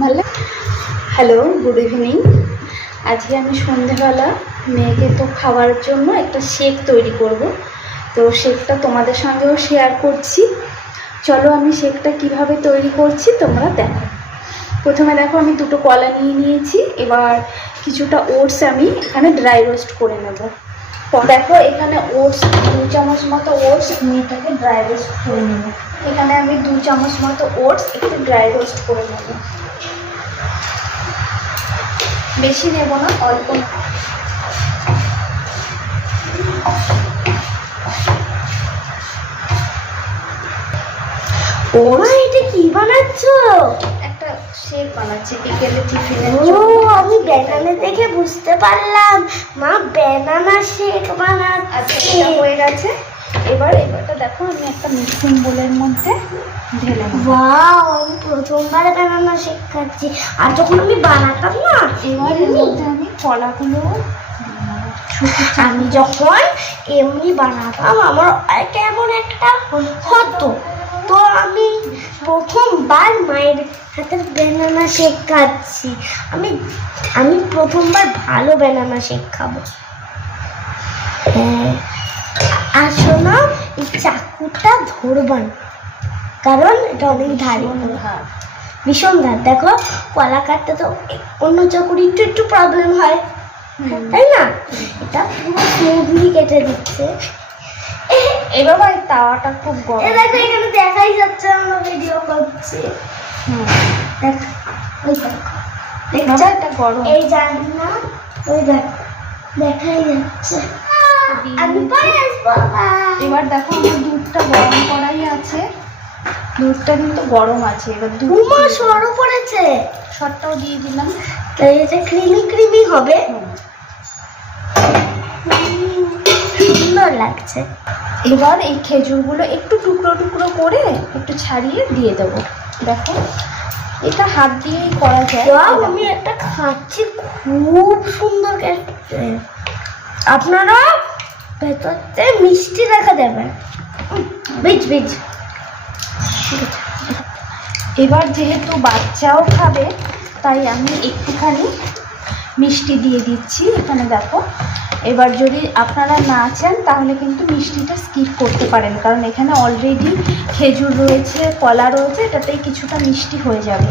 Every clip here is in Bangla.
ভালো। Hello, good evening. আজকে আমি সন্ধেবেলা মেয়েকে তো খাওয়ার জন্য একটা শেক তৈরি করব, তো শেকটা তোমাদের সঙ্গেও শেয়ার করছি। চলো আমি শেকটা কিভাবে তৈরি করছি তোমরা দেখো। প্রথমে দেখো আমি দুটো কলা নিয়ে নিয়েছি। এবার কিছুটা ওটস আমি এখানে ড্রাই রোস্ট করে নেব। দেখো এখানে ওটস 2 চামচ মতো ওটস আমি এটাকে ড্রাই রোস্ট করে নেব। এখানে আমি 2 চামচ মতো ওটস একটু ড্রাই রোস্ট করে নেব। বেশি নেব না, অল্প। এটা কি বানাচ্ছ? একটা শেক বানাচ্ছি বিকেলে টিফিনে। আমি ব্যানানা দেখে বুঝতে পারলাম মা ব্যানানা শেক বানাচ্ছে। আচ্ছা, এটা হয়ে গেছে। এবারটা দেখো আমি একটা মিক্সিং বোলের মধ্যে ঢেলে নেব। ওয়াও, আমি প্রথমবার ব্যানানা শেক খাচ্ছি। আর যখন আমি বানাতাম না, এবার এর মধ্যে আমি কলাগুলো আমি যখন এমনি বানাতাম আমার কেমন একটা হতো। তো আমি প্রথমবার মায়ের হাতের ব্যানানা শেক খাচ্ছি। আমি প্রথমবার ভালো ব্যানানা শেক খাবো। হ্যাঁ, আসো না, এই চাকুটা ধরবান, কারণ এটা অনেক ধারে, ভীষণ ধার। দেখো কলা কাটতে তো অন্য চাকুর একটু প্রবলেম হয়, তাই না? এটা পুরো স্মুথলি কেটে দিচ্ছে। এবার ভাই তাওয়াটা খুব গরম। দেখো এখানে দেখাই যাচ্ছে আমরা ভিডিও করছি। দেখো ওই দেখো, এটা গরম। এই জানি না, ওই দেখো দেখাই যাচ্ছে। আমি পরে আসবো। এবার দেখো আমার দুধটা গরম করাই আছে। দুধটা কিন্তু গরম আছে। এবার দুধ সরও পড়েছে, সরটাও দিয়ে দিলাম। তাই এটা ক্রিমি হবে। সুন্দর লাগছে। এবার এই খেজুরগুলো একটু টুকরো টুকরো করে একটু ছাড়িয়ে দিয়ে দেবো। দেখো এটা হাত দিয়েই করা যায়। আমি একটা খাচ্ছি, খুব সুন্দর খেতে। আপনারা ভেতরতে মিষ্টি দেখা দেবেন, বীজ। এবার যেহেতু বাচ্চাও খাবে তাই আমি একটুখানি মিষ্টি দিয়ে দিচ্ছি এখানে। দেখো এবার যদি আপনারা না চান তাহলে কিন্তু মিষ্টিটা স্কিপ করতে পারেন, কারণ এখানে অলরেডি খেজুর রয়েছে, কলা রয়েছে, এটাতেই কিছুটা মিষ্টি হয়ে যাবে।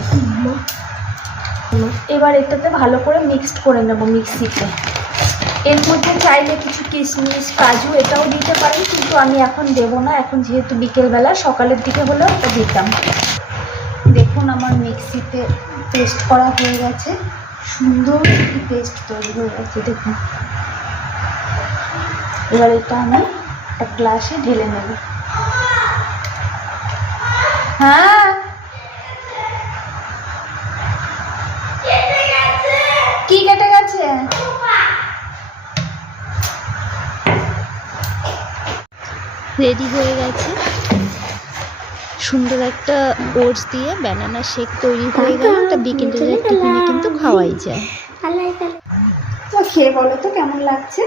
এবার এটাতে ভালো করে মিক্সড করে নেব মিক্সিতে। এর মধ্যে চাইলে কিছু কিশমিশ, কাজু এটাও দিতে পারেন, কিন্তু আমি এখন দেবো না। এখন যেহেতু বিকেলবেলা, সকালের দিকে হলেও এটা দিতাম। দেখুন আমার মিক্সিতে পেস্ট করা হয়ে গেছে, সুন্দর পেস্ট তৈরি হয়ে গেছে দেখুন। এবার এটা আমি একটা গ্লাসে ঢেলে নেব। হ্যাঁ কি কেটে গেছে? রেডি হয়ে গেছে, সুন্দর একটা ওটস দিয়ে ব্যানানা শেক তৈরি হয়ে গেল। এটা বিকেলের টিফিনে কিন্তু খাওয়াই যায়। খেয়ে বলো তো কেমন লাগছে।